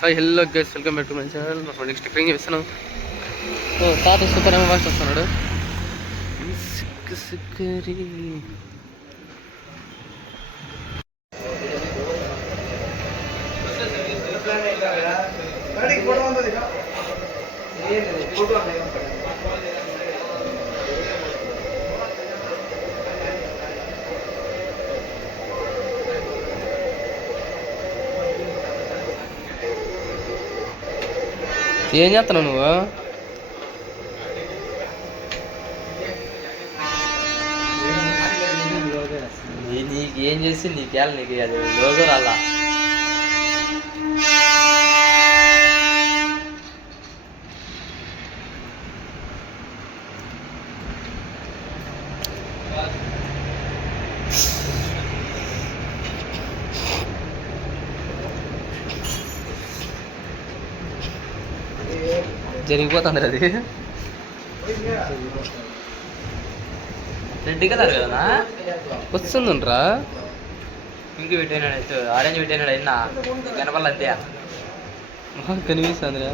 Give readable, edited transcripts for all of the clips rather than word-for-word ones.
Hi hello guys, welcome back to my channel. మనం next stickering చేస్తున్నాం. తాత super ఏమో ఫాస్ట్ వస్తున్నాడు. ఏం చేస్తున్నావు నువ్వు? నీకు ఏం చేసి నీకేళ నీకు అది లోగో రాలా. జరిగిపోతుంది అది. రెడ్డి కదా కదా వస్తుందంట్రా. పింక్ పెట్టినాడు, ఆరెంజ్ పెట్టినాడు. అయినా కనపడాలి అంతే. కనిపిస్తుందిరా.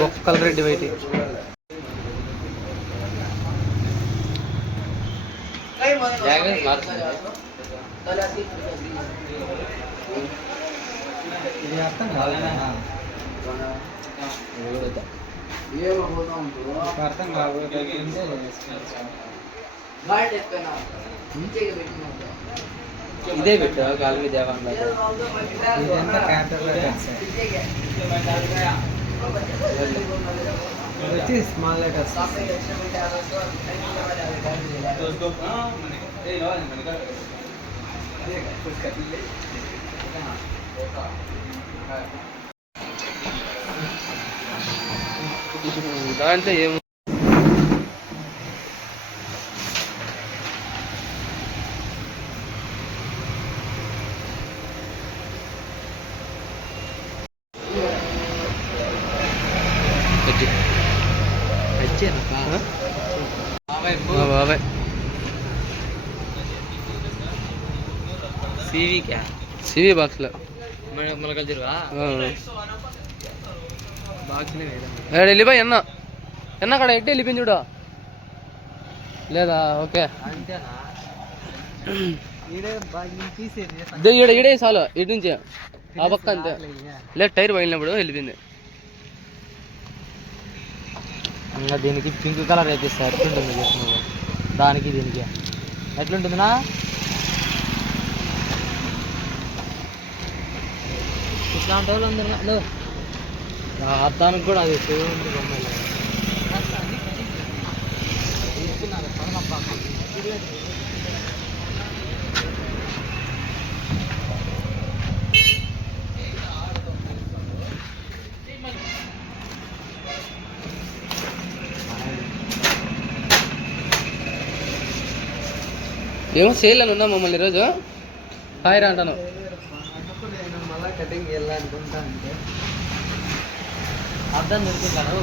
బొక్కల రెడ్డి బయట అర్థం ఇదే పెట్టు కాలు మీద స్మాల్ లెటర్స్. దాంట్లో ఏం బాబాయ్ సివి బాక్స్లో వెళ్ళిపోయి ఎన్న అక్కడ ఎట్టి వెళ్ళిపోయింది చూడు. లేదా ఓకే ఈడే చాలు. ఇటు నుంచి ఆ పక్క అంతే. లేదు టైర్ పగిలినప్పుడు వెళ్ళిపోయింది. ఇంకా దీనికి పింక్ కలర్ వేపిస్తా. ఎట్లుంటుంది నువ్వు దానికి దీనికి ఎట్లుంటుందినా? ఇట్లాంటి వాళ్ళు అందరూ అర్థానికి కూడా అది చూడండి బొమ్మలు ఏమో చేయాలని ఉన్నా మమ్మల్ని ఈరోజు. హాయ్ రా అంటాను. కటింగ్ వెళ్ళాలనుకుంటా అంటే అర్థం దొరుకుతాను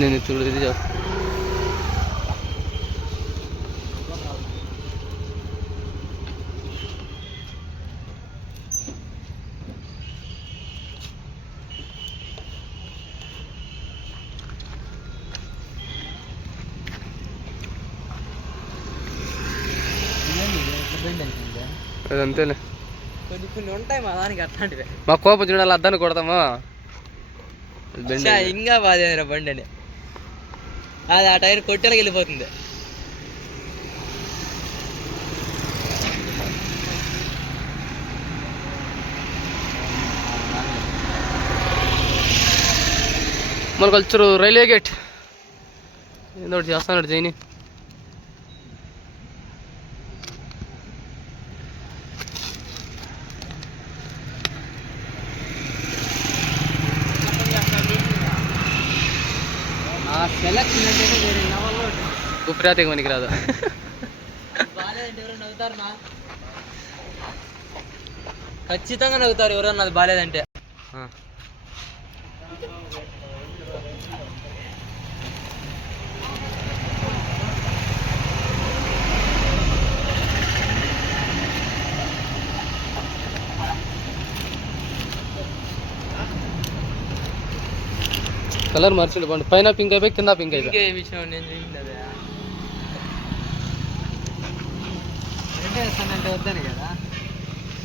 నేను చూడు ఇది అదంతేలే కొన్ని కొన్ని ఉంటాయి మా దానికి అట్లాంటివి మా కోపం చూడాలి అద్దాన్ని కొడతామా ఇంకా బాధ బండి అని అది ఆ టైర్ కొట్టేలకు వెళ్ళిపోతుంది మనకు వచ్చారు రైల్వే గేట్ ఏదో ఒకటి చేస్తాడు జైని సెలక్షన్ అంటే వేరే లెవెల్లో గుప్రాతికి మనకి రాదు బాగాలేదంటే ఎవరైనా నవ్వుతారు నా ఖచ్చితంగా నవ్వుతారు ఎవరన్నా అది బాగాలేదంటే కలర్ మార్చిండు పండు పైన పింక్ అయిపోయి కింద పింక్ అయిపోయి వద్దాను కదా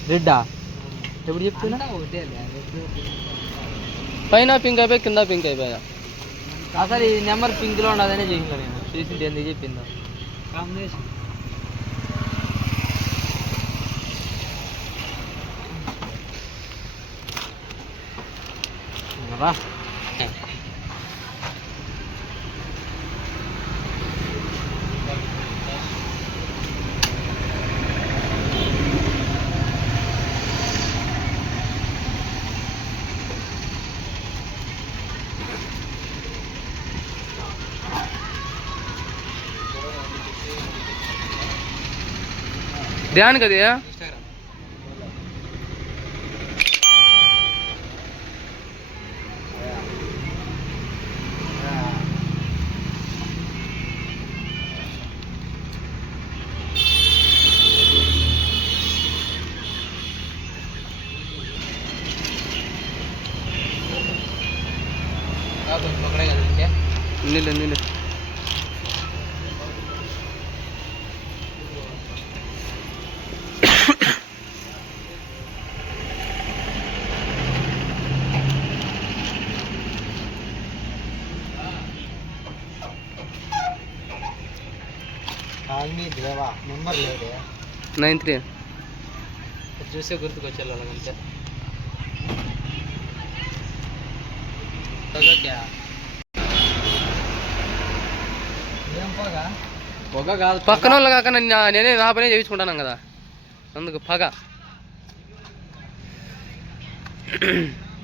రెడ్డా ఎప్పుడు చెప్తున్నా పైన పింక్ అయిపోయి కింద పింక్ అయిపోయా అసలు ఈ నెంబర్ పింక్లో ఉండదనే చేసిందా నేను చూసింది ఎందుకు చెప్పిందా కాంబినేషన్ రా ध्यान कर दिया नीले नीले నెంబర్ లేదు 93 చూసే గుర్తుకొచ్చారు అలాగంటే పొగ కాదు పక్కన వాళ్ళు కాక నేనే నా పనే చేయించుకుంటాను కదా అందుకు పగ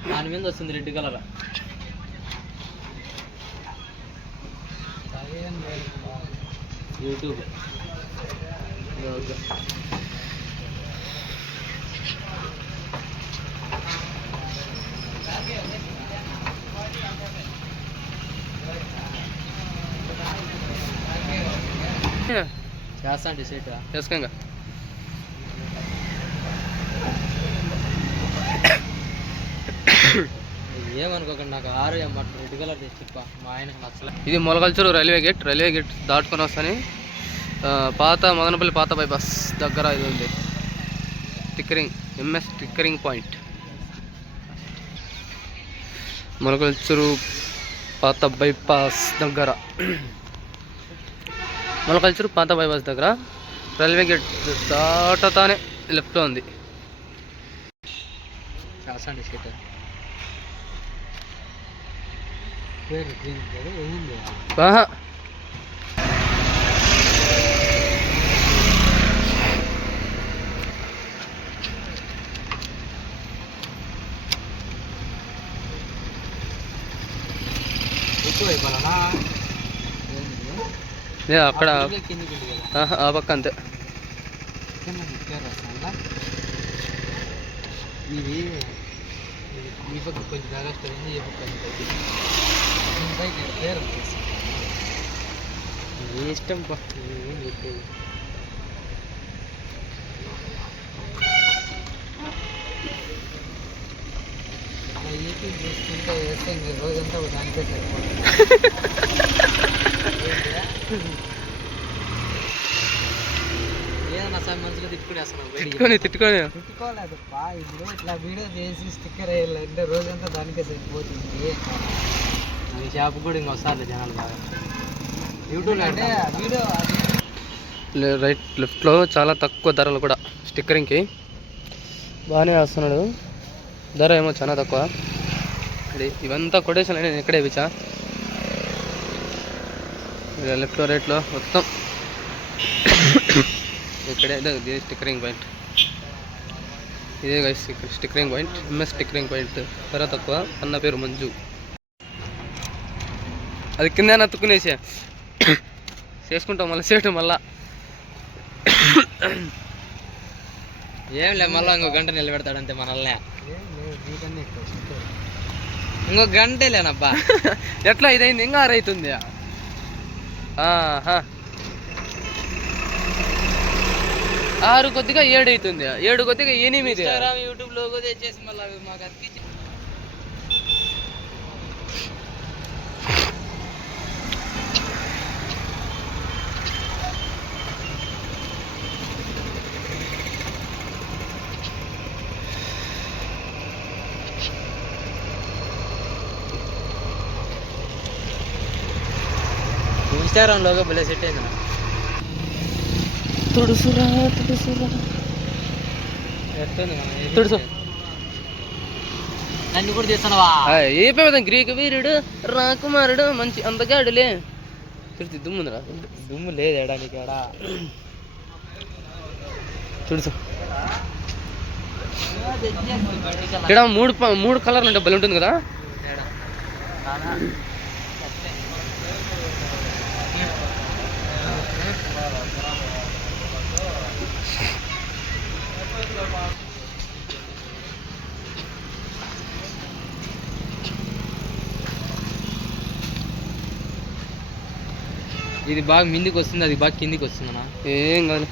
దాని మీద వస్తుంది రెడ్ కలర్ యూట్యూబ్ చేస్తా అండి సీట్ చేసుకోంగా ఏమనుకోకండి నాకు ఆరు మటన్ రెడ్ కలర్ తెచ్చిప్ప మా ఆయనకు నచ్చలే ఇది మొలకల్చూరు రైల్వే గేట్ దాటుకొని వస్తాను పాత మదనపల్లి పాత బైపాస్ దగ్గర ఇది ఉంది tinkering MS tinkering point Molakalchuru పాత బైపాస్ దగ్గర మొలకల్చూరు పాత బైపాస్ దగ్గర రైల్వే గేట్ దాటతానే లెఫ్ట్లో ఉంది రాసండి సీట్ అక్కడ ఆ పక్క అంతే ఇది ఈ పక్క కొంచెం బాగా వస్తుంది, ఈ పక్క ఇష్టం చెప్పేది. ఏపీ చూసుకుంటే వేస్తే ఇంక రోజంతా దానికే సరిపోతుంది. ఏదన్నా సార్ మనసులో తిట్టుకోలేదు పా. ఇప్పుడు ఇట్లా వీడియో చేసి స్టిక్కర్ వేయాలంటే రోజంతా దానికే సరిపోతుంది. అది షాప్ కూడా ఇంక వస్తారు జనాలు బాగా యూట్యూబ్లో అంటే వీడియో. రైట్ లెఫ్ట్లో చాలా తక్కువ ధరలు కూడా స్టిక్కరింగ్కి బాగానే వేస్తున్నాడు. ధర ఏమో చాలా తక్కువ. ఇవంతా కొటేషన్ నేను ఇక్కడే ఇచ్చా. లెఫ్ట్లో రైట్లో మొత్తం ఇక్కడే ఇది స్టిక్కరింగ్ పాయింట్. ఇదే guys stickering point, MS stickering point. ధర తక్కువ. అన్న పేరు మంజు. అది కింద నత్తుకునేసే చేసుకుంటాం మళ్ళీ చేయటం మళ్ళా ఏం లేదు. మళ్ళీ ఇంకొక గంట నిలబెడతాడంతే మనల్నే. ఇంకొక గంటే లేనబ్బా. ఎట్లా ఇదైంది ఇంకా 6 అవుతుంది. ఆరు కొద్దిగా 7 అవుతుంది, 7 కొద్దిగా 8. యూట్యూబ్ లోగో తెచ్చేసి మళ్ళీ మాకు అతికించి ఇన్స్టాగ్రామ్ లోగో భలే సెట్ అయింది. తుడుసురా తుడుసు నన్ను కూడా తీస్తున్నావా? ఏ పేద గ్రీక్ వీరుడు రాకుమారుడు మంచి అందగాడులే. తుడిచి దుమ్ముందిరా. దుమ్ము లేదు ఏడానికి ఆడా. తుడుసు. ఇక్కడ 3 కలర్లు అంటే భలే ఉంటుంది కదా. ఇది బాగా మిందికి వస్తుంది, అది బాగా కిందికి వస్తుందన్నా. ఏం కాదు.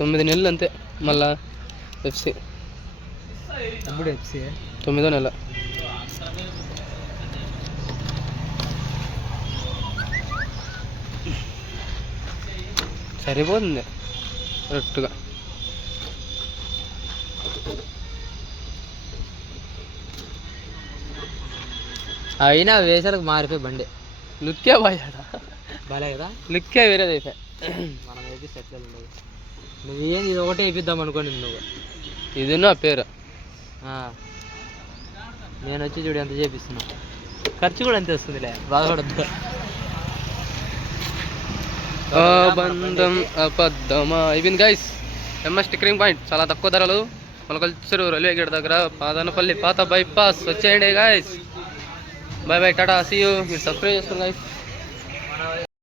9 నెలలు అంతే. మళ్ళా ఎఫ్సి 9వ నెల. సరిపోతుంది కరెక్ట్గా. అయినా వేసరికి మారిపోయి బండి లుక్కే బాగా బాలే కదా. లుక్కే వేరేది అయిపోయి. మనం అయితే సెట్లు ఉండదు. నువ్వేం ఇది ఒకటే వేయిద్దాం అనుకోండి. నువ్వు ఇది నా పేరు. నేను వచ్చి చూడు ఎంత చేపిస్తున్నా. ఖర్చు కూడా అంతే వస్తుందిలే, బాధపడద్దు. బంధం అబద్ధమా. అయిపోయింది గైస్. ఎంఎస్ స్టిక్కరింగ్ పాయింట్ చాలా తక్కువ ధరలు. మొలకల్చరు రైల్వే గేట్ దగ్గర పాదనపల్లి పాత బైపాస్. వచ్చేయండి guys. Bye bye, tata, see you. మీరు సబ్స్క్రైబ్ చేసుకోండి గైస్.